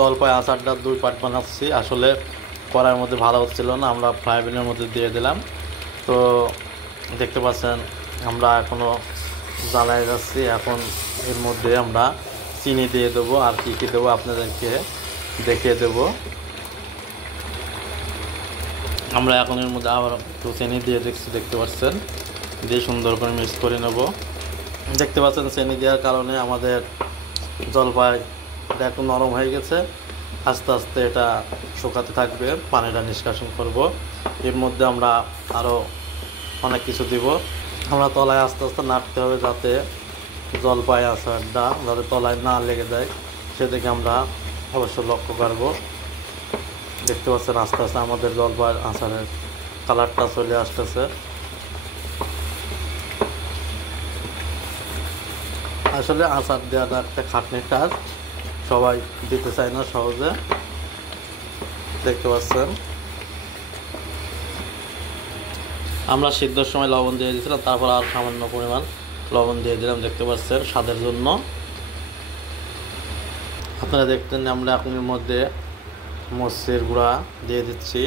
জলপাই আচারটা 2 পার্ট বানাচ্ছি। আসলে কড়াইয়ের মধ্যে ভালো হচ্ছিল না, আমরা ফ্রাই প্যানের মধ্যে দিয়ে দিলাম। তো দেখতে পাচ্ছেন আমরা এখনও জ্বালায় যাচ্ছি। এখন এর মধ্যে আমরা চিনি দিয়ে দেবো, আর কী কী দেবো আপনাদেরকে দেখিয়ে দেব। আমরা এখন এর মধ্যে আবার একটু চিনি দিয়ে দেখতে পাচ্ছেন, দিয়ে সুন্দর করে মিক্স করে নেব। দেখতে পাচ্ছেন চিনি দেওয়ার কারণে আমাদের জলপাইটা একটু নরম হয়ে গেছে। আস্তে আস্তে এটা শুকাতে থাকবে, পানিটা নিষ্কাশন করব। এর মধ্যে আমরা আরও অনেক কিছু দিব। আমরা তলায় আস্তে আস্তে নাড়তে হবে, যাতে জলপাই আচারটা যাতে তলায় না লেগে যায়, সেদিকে আমরা অবশ্য লক্ষ্য করব। দেখতে পাচ্ছেন আস্তে আস্তে আমাদের জলপাই আচারের কালারটা চলে আসতেছে। আসলে আচার দেওয়াটা একটা খাটনির কাজ, সবাই দিতে চায় না সহজে। দেখতে পাচ্ছেন আমরা সিদ্ধর সময় লবণ দিয়ে দিয়েছিলাম, তারপর আর সামান্য পরিমাণ লবণ দিয়ে দিলাম, দেখতে পাচ্ছেন স্বাদের জন্য। আপনারা দেখতেন আমরা এখন এর মধ্যে মরিচের গুঁড়া দিয়ে দিচ্ছি।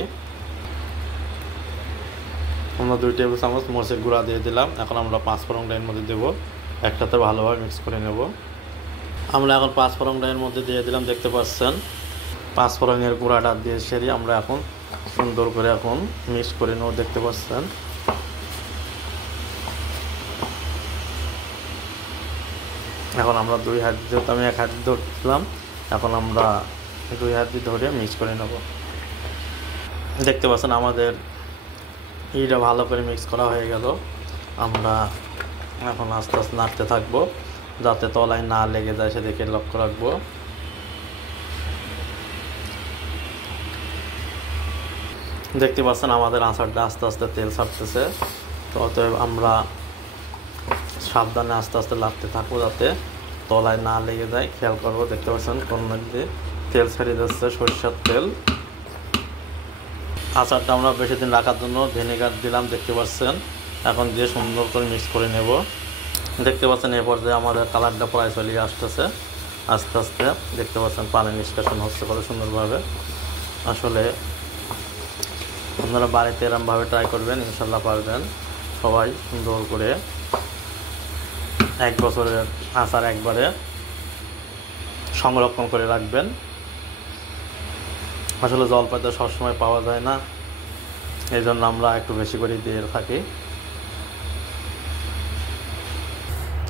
আমরা 2 টেবিল চামচ মরিচের গুঁড়া দিয়ে দিলাম। এখন আমরা 5 ফোড়নটা এর মধ্যে দেবো, একসাথে ভালোভাবে মিক্স করে নেব। আমরা এখন 5 ফোড়নটা এর মধ্যে দিয়ে দিলাম। দেখতে পাচ্ছেন 5 ফোড়নের গুঁড়াটা দিয়ে সেরে আমরা এখন সুন্দর করে এখন মিক্স করে নেব। দেখতে পাচ্ছেন এখন আমরা 2 হাত দিয়ে, আমি 1 হাত ধরছিলাম, এখন আমরা 2 হাত দিয়ে ধরে মিক্স করে নেব। দেখতে পাচ্ছেন আমাদের এইটা ভালো করে মিক্স করা হয়ে গেল। আমরা এখন আস্তে আস্তে নাড়তে থাকবো, যাতে তলায় না লেগে যায় সেদিকে লক্ষ্য রাখবো। দেখতে পাচ্ছেন আমাদের আচারটা আস্তে আস্তে তেল ছাড়তেছে। তো অতএব আমরা সাবধানে আস্তে আস্তে নাড়তে থাকবো, যাতে তলায় না লেগে যায়, খেয়াল করবো। দেখতে পাচ্ছেন কোন মধ্যে তেল ছাড়িয়ে যাচ্ছে, সরিষার তেল। আচারটা আমরা বেশি দিন রাখার জন্য ভিনেগার দিলাম, দেখতে পাচ্ছেন। এখন দিয়ে সুন্দর করে মিক্স করে নেব। দেখতে পাচ্ছেন এ পর্যায়ে আমাদের কালারটা প্রায় চলে আসতেছে আস্তে আস্তে। দেখতে পাচ্ছেন পানি নিষ্কাশন হচ্ছে কত সুন্দরভাবে। আসলে আপনারা বাড়িতে এরমভাবে ট্রাই করবেন, ইনশাল্লাহ পারবেন। সবাই সুন্দর করে 1 বছরের আচার একবারে সংরক্ষণ করে রাখবেন। আসলে জলপাই তো সবসময় পাওয়া যায় না, এই জন্য আমরা একটু বেশি করে দিয়ে থাকি।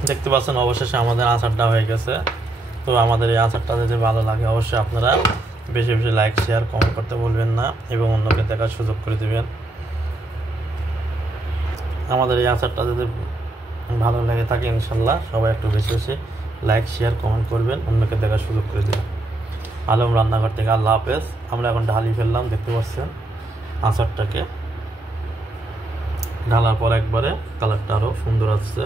দেখতে পাচ্ছেন অবশেষে আমাদের আচারটা হয়ে গেছে। তো আমাদের এই আচারটা যদি ভালো লাগে, অবশ্যই আপনারা বেশি বেশি লাইক শেয়ার কমেন্ট করতে ভুলবেন না, এবং অন্যকে দেখার সুযোগ করে দেবেন। আমাদের এই আচারটা যদি ভালো লাগে থাকে, ইনশাল্লাহ সবাই একটু বেশি বেশি লাইক শেয়ার কমেন্ট করবেন, অন্যকে দেখার সুযোগ করে দেবেন। আলম রান্নাঘর থেকে আল্লাহ হাফেজ। আমরা এখন ঢালি ফেললাম, দেখতে পাচ্ছেন আচারটাকে ঢালার পর একবারে কালারটা আরও সুন্দর আসছে।